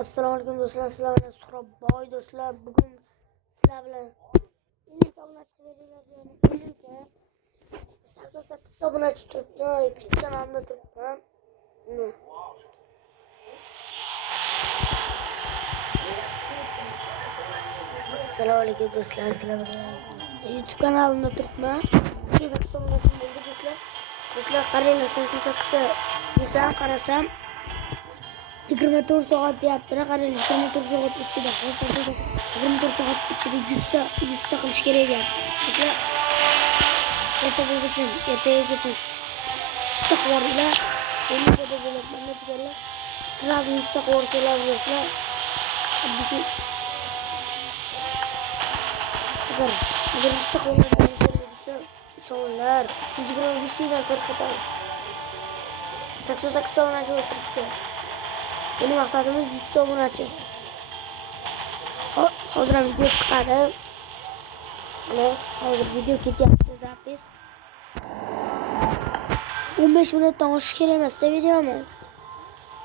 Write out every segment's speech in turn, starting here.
Assalomu alaykum do'stlar, sizlar bilan Suhroboy do'stlar. Bugun sizlar bilan 50 ta obunachi beriladigan 50 ta 88 ta obunachi turibdi. Ikkita kanalimda turibman. Assalomu alaykum do'stlar, sizlar bilan YouTube kanalimda turibman. 88 ta obunachi bo'ldi do'stlar. Do'stlar qaranglar, 88 ta desam qarasam 24 soat deyapti. Qaranglar, 24 soat ichida 24 soat ichida 100 ta qilish kerak deyapti. Bizlar ertagacha 100 ta qo'ringlar. Endi deb bo'lyapman jigarlar. Sразу 100 ta qo'rsalar do'stlar. Shu agar 100 ta qo'rsalar insonlar 120 ta tarqatadi. 88 ta obunachi o'tiribdi. Benim maqsadimiz 100 ta obunachi. Hozir ham video chiqadi. Mana hozir video ketyapti, zapis. 15 minutdan oshish kerak emas-da videomiz.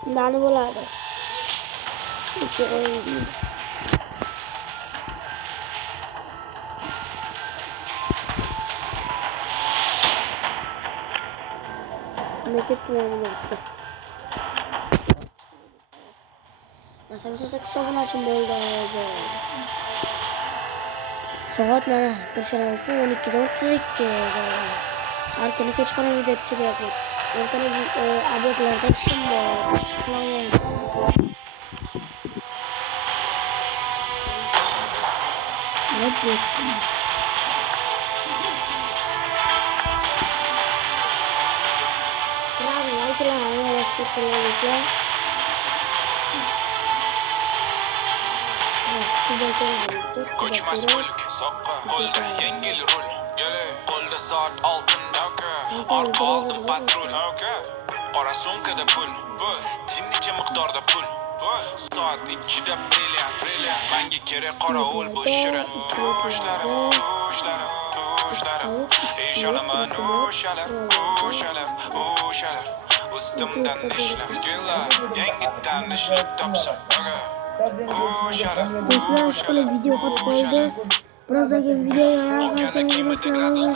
Nima bo'ladi? Hech qo'yingizmi? Nima ketdi? 88 obunachim bo'ldi hozir. Soat mana Perşembe 12:32. Har kuni kechqurun video chiqaryapman. Ertalab obyektlarda ishim bor. Chiqmayman. Sırada like'larni bosib qo'yinglar. Ko'chmas mulk, soqqa qo'lda yengil rul, qo'lda soat oltin, orqa oldi patrul, qora sumkada pul, jinnicha miqdorda pul, soat ichida brilliant, menga kerak qorovul bu shirin, tushlarim, ishonaman o'shalar, ustimdan ishlab, skillar, yangidan ishlab topsam, Do'stlar, ishqilib video qilib qo'ydi. Birozdan keyin video yana